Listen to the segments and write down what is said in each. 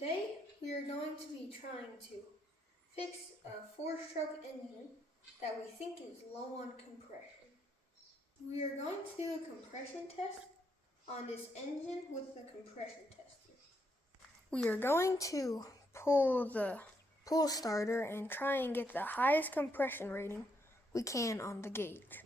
Today we are going to be trying to fix a 4-stroke engine that we think is low on compression. We are going to do a compression test on this engine with the compression tester. We are going to pull the pull starter and try and get the highest compression rating we can on the gauge.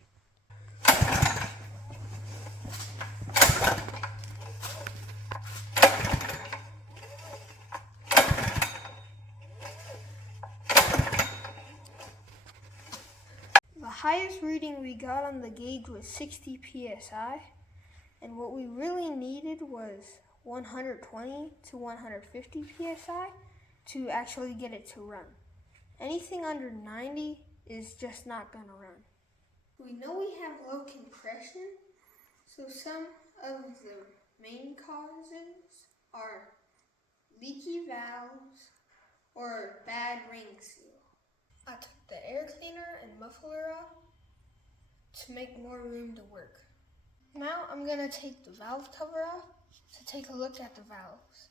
The highest reading we got on the gauge was 60 psi, and what we really needed was 120 to 150 psi to actually get it to run. Anything under 90 is just not going to run. We know we have low compression, so some of the main causes are leaky valves or bad ring seal. I took the air cleaner and muffler off to make more room to work. Now I'm going to take the valve cover off to take a look at the valves.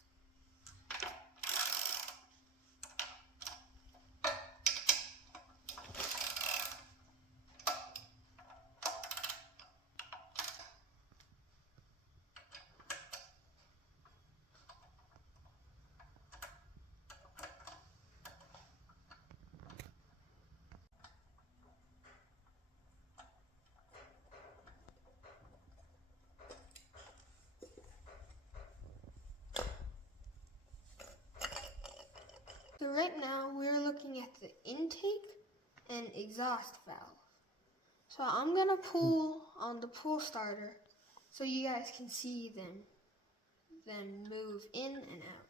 So right now we're looking at the intake and exhaust valve. So I'm going to pull on the pull starter so you guys can see them move in and out.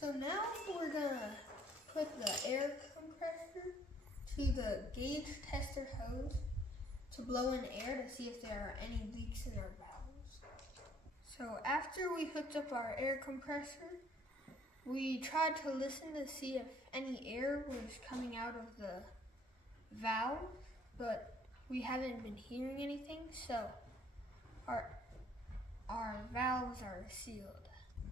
So now we're going to put the air compressor to the gauge tester hose to blow in air to see if there are any leaks in our valves. So after we hooked up our air compressor, we tried to listen to see if any air was coming out of the valve, but we haven't been hearing anything, so our valves are sealed.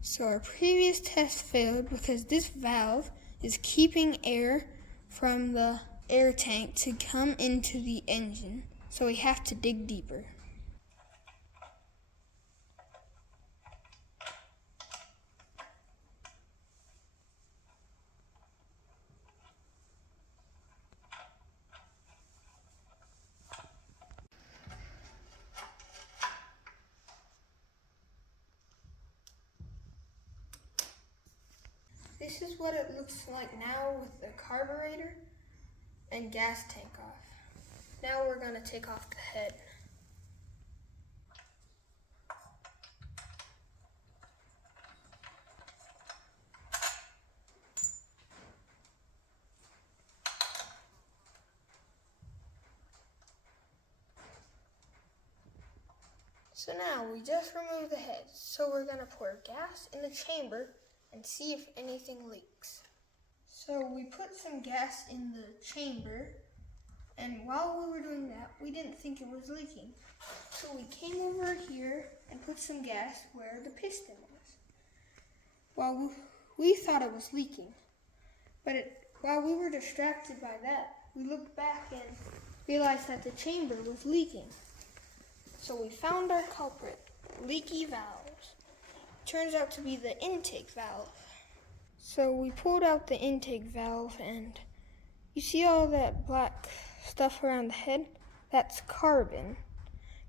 So our previous test failed because this valve is keeping air from the air tank to come into the engine, so we have to dig deeper. This is what it looks like now with the carburetor and gas tank off. Now we're going to take off the head. So now we just removed the head, so we're going to pour gas in the chamber and see if anything leaks. So we put some gas in the chamber, and while we were doing that, we didn't think it was leaking. So we came over here and put some gas where the piston was. While we thought it was leaking, but while we were distracted by that, we looked back and realized that the chamber was leaking. So we found our culprit, leaky valves. Turns out to be the intake valve. So we pulled out the intake valve, and you see all that black stuff around the head? That's carbon.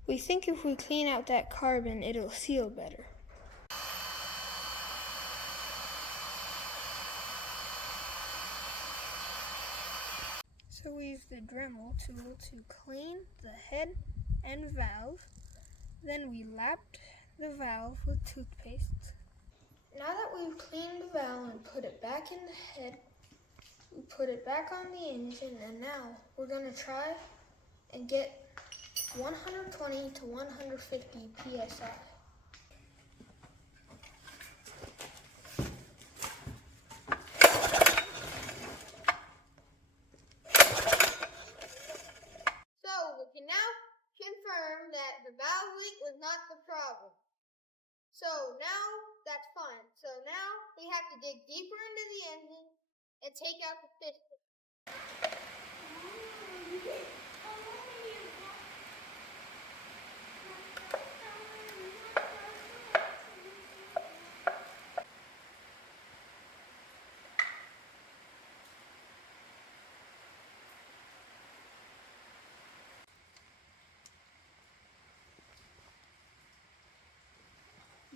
We think if we clean out that carbon, it'll seal better. So we used the Dremel tool to clean the head and valve. Then we lapped the valve with toothpaste. Now that we've cleaned the valve and put it back in the head, we put it back on the engine, and now we're going to try and get 120 to 150 psi. So we can now confirm that the valve leak was not the problem. So now that's fine. So now we have to dig deeper into the engine and take out the piston.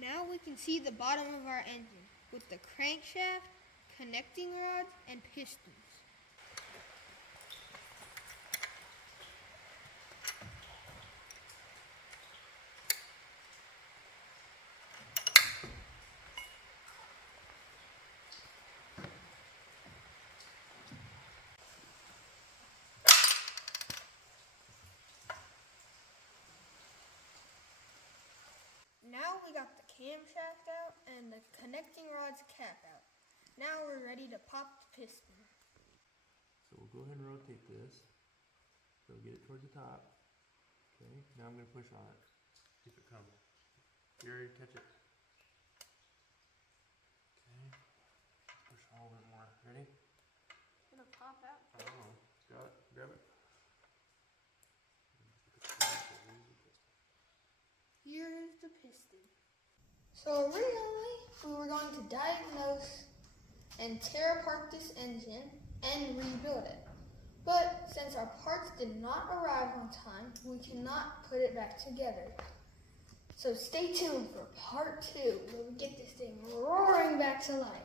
Now we can see the bottom of our engine with the crankshaft, connecting rods, and pistons. Now we got the camshaft out and the connecting rods cap out. Now we're ready to pop the piston. So we'll go ahead and rotate this. So get it towards the top. Okay, now I'm going to push on it. See if it comes. You ready to catch it? Okay, push a little bit more. Ready? It'll pop out. Oh, got it. Grab it. Here's the piston. So originally we were going to diagnose and tear apart this engine and rebuild it. But since our parts did not arrive on time, we cannot put it back together. So stay tuned for part 2 where we get this thing roaring back to life.